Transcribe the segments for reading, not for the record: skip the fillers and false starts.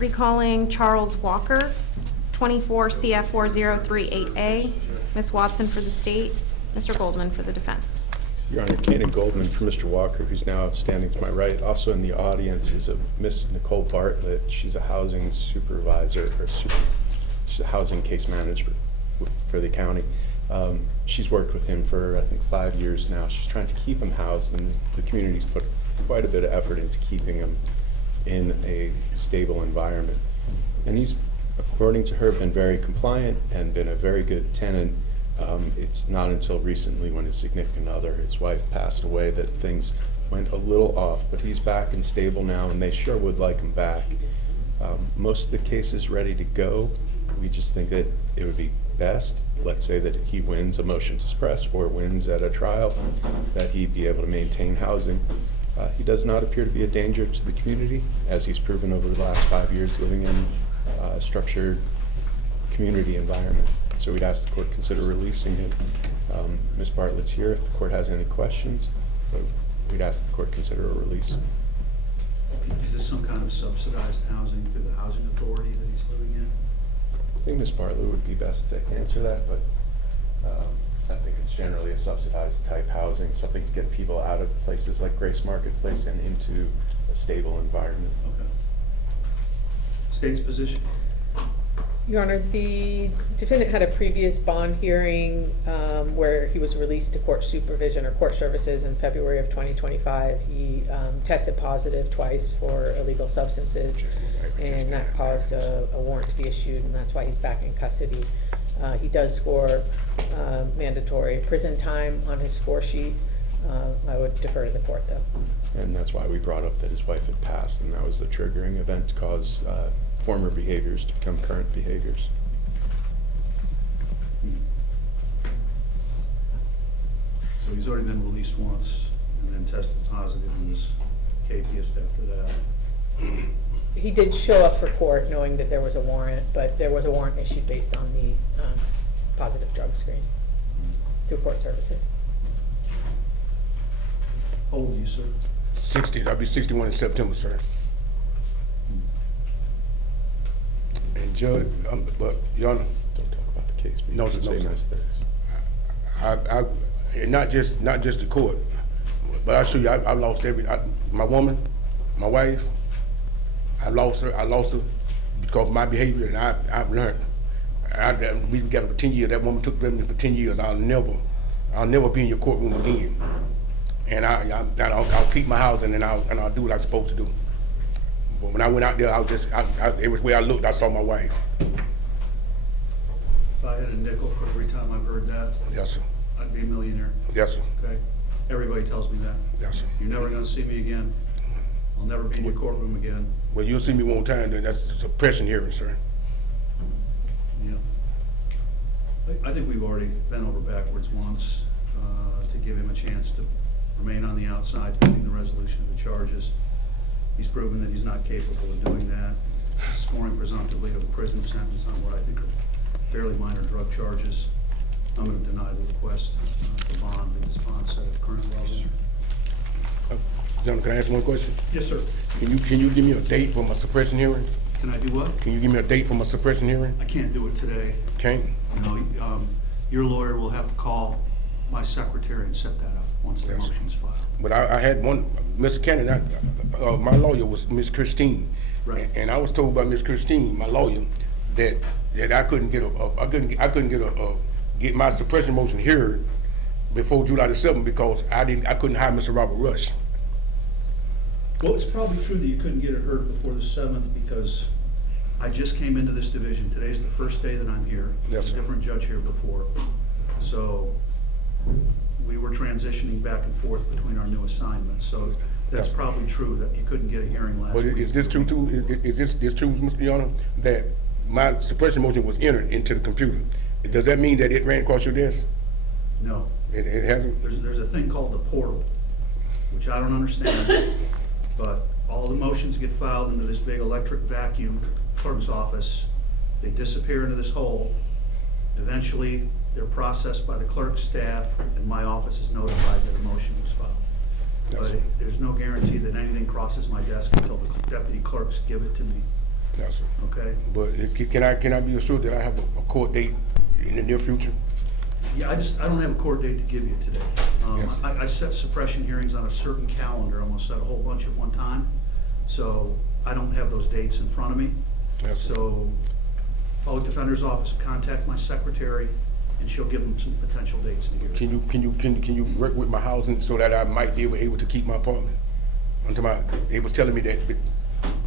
Recalling Charles Walker, 24 CF 4038A. Ms. Watson for the state, Mr. Goldman for the defense. Your Honor, Kanan Goldman for Mr. Walker, who's now standing to my right. Also in the audience is a Miss Nicole Bartlett. She's a housing supervisor, or she's a housing case manager for the county. She's worked with him for, I think, 5 years now. She's trying to keep him housed, and the community's put quite a bit of effort into keeping him in a stable environment. And he's, according to her, been very compliant and been a very good tenant. It's not until recently, when his significant other, his wife, passed away, that things went a little off, but he's back and stable now, and they sure would like him back. Most of the case is ready to go. We just think that it would be best, let's say that he wins a motion to suppress or wins at a trial, that he'd be able to maintain housing. He does not appear to be a danger to the community, as he's proven over the last 5 years living in a structured community environment. So we'd ask the court consider releasing him. Ms. Bartlett's here if the court has any questions, but we'd ask the court consider a release. Is this some kind of subsidized housing through the housing authority that he's living in? I think Ms. Bartlett would be best to answer that, but I think it's generally a subsidized type housing, something to get people out of places like Grace Marketplace and into a stable environment. Okay. State's position? Your Honor, the defendant had a previous bond hearing where he was released to court supervision or court services in February of 2025. He tested positive twice for illegal substances, and that caused a warrant to be issued, and that's why he's back in custody. He does score mandatory prison time on his score sheet. I would defer to the court, though. And that's why we brought up that his wife had passed, and that was the triggering event to cause former behaviors to become current behaviors. So he's already been released once and then tested positive and was capious after that. He did show up for court knowing that there was a warrant, but there was a warrant issued based on the positive drug screen through court services. How old are you, sir? 60. I'll be 61 in September, sir. And Judge, but Your Honor, Don't talk about the case. But No, you can no, say sir. nice things. not just the court, but I show you, I lost my woman, my wife. I lost her because of my behavior, and I've learned. We've been together for 10 years. That woman took them for 10 years. I'll never be in your courtroom again. And I'll keep my house, and then I'll do what I'm supposed to do. But when I went out there, everywhere I looked, I saw my wife. If I had a nickel for every time I've heard that, Yes, sir. I'd be a millionaire. Yes, sir. Okay? Everybody tells me that. Yes, sir. You're never going to see me again. I'll never be in your courtroom again. Well, you'll see me one time, then that's a suppression hearing, sir. Yeah. I think we've already bent over backwards once to give him a chance to remain on the outside pending the resolution of the charges. He's proven that he's not capable of doing that, scoring presumptively to a prison sentence on what I think are fairly minor drug charges. I'm going to deny the request for bond and response at the current level. Gentlemen, can I ask one question? Yes, sir. Can you give me a date for my suppression hearing? Can I do what? Can you give me a date for my suppression hearing? I can't do it today. Can't? You know, your lawyer will have to call my secretary and set that up once the Yes. motion's filed. But I had one, Mr. Cannon, my lawyer was Miss Christine. Right. And I was told by Miss Christine, my lawyer, that I couldn't get my suppression motion heard before July the 7th because I couldn't hire Mr. Robert Rush. Well, it's probably true that you couldn't get it heard before the 7th because I just came into this division. Today's the first day that I'm here. Yes, There's a sir. different judge here before. So we were transitioning back and forth between our new assignments. So that's Yeah. probably true that you couldn't get a hearing last But week. is this true too? Is this true, Mr. Your Honor, that my suppression motion was entered into the computer? Does that mean that it ran across your desk? No. It hasn't? There's a thing called the portal, which I don't understand, but all the motions get filed into this big electric vacuum clerk's office. They disappear into this hole. Eventually, they're processed by the clerk's staff, and my office is notified that a motion was filed. Yes. But there's no guarantee that anything crosses my desk until the deputy clerks give it to me. Yes, sir. okay? But can I be assured that I have a court date in the near future? Yeah, I don't have a court date to give you today. Yes. I set suppression hearings on a certain calendar. I'm gonna set a whole bunch at one time. So I don't have those dates in front of me. Yes, sir. So Public Defender's Office, contact my secretary, and she'll give them some potential dates to hear. Can you work with my housing so that I might be able to keep my apartment? They was telling me that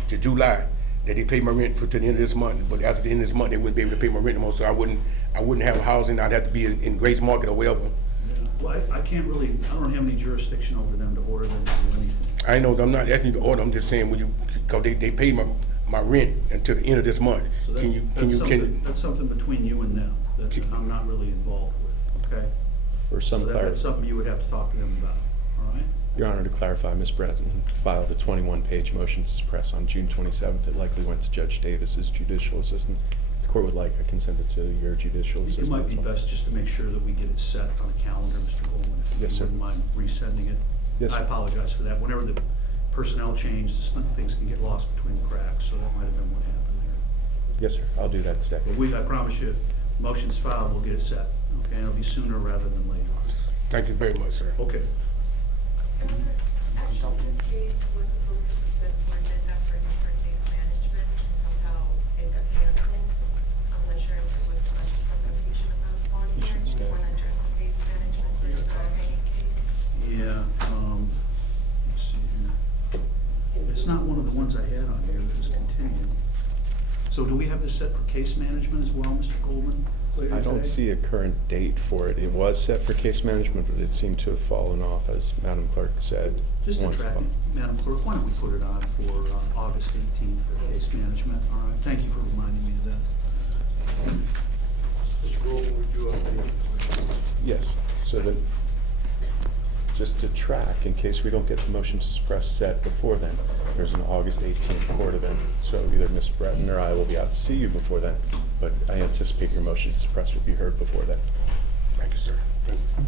to July, that they pay my rent to the end of this month, but after the end of this month, they wouldn't be able to pay my rent anymore, so I wouldn't have housing. I'd have to be in Grace Market or wherever. Well, I can't really, I don't have any jurisdiction over them to order them to do anything. I know, I'm not asking you to order, I'm just saying, because they pay my rent until the end of this month. So that's something between you and them, that I'm not really involved with, okay? For some So that's clarity, something you would have to talk to them about, all right? Your Honor, to clarify, Ms. Breton filed a 21-page motion to suppress on June 27th. It likely went to Judge Davis's judicial assistant. If the court would like, I can send it to your judicial assistant. It might be as well. best just to make sure that we get it set on a calendar, Mr. Goldman, if Yes, you sir. wouldn't mind resending it. Yes, I sir. apologize for that. Whenever the personnel change, things can get lost between the cracks, so that might have been what happened there. Yes, sir. I'll do that today. But I promise you, motion's filed, we'll get it set, okay? It'll be sooner rather than later. Thank you very much, sir. Okay. Actually, this case was supposed to be set for this afternoon for case management, and somehow it got canceled. I'm not sure if it was some confusion about the bond You should hearing, stay. or want to address the case management, so it's not a hanging case. Yeah, let's see here. It's not one of the ones I had on here that is continued. So do we have this set for case management as well, Mr. Goldman? later I don't today? see a current date for it. It was set for case management, but it seemed to have fallen off, as Madam Clerk said. Just to once track it, Madam Clerk, why don't we put it on for August 18th for case management? All right, thank you for reminding me of that. Mr. Groeb, would you update? Yes, so that, just to track, in case we don't get the motion to suppress set before then, there's an August 18th court event. So either Ms. Breton or I will be out to see you before then, but I anticipate your motion to suppress will be heard before then. Thank you, sir. Thank you.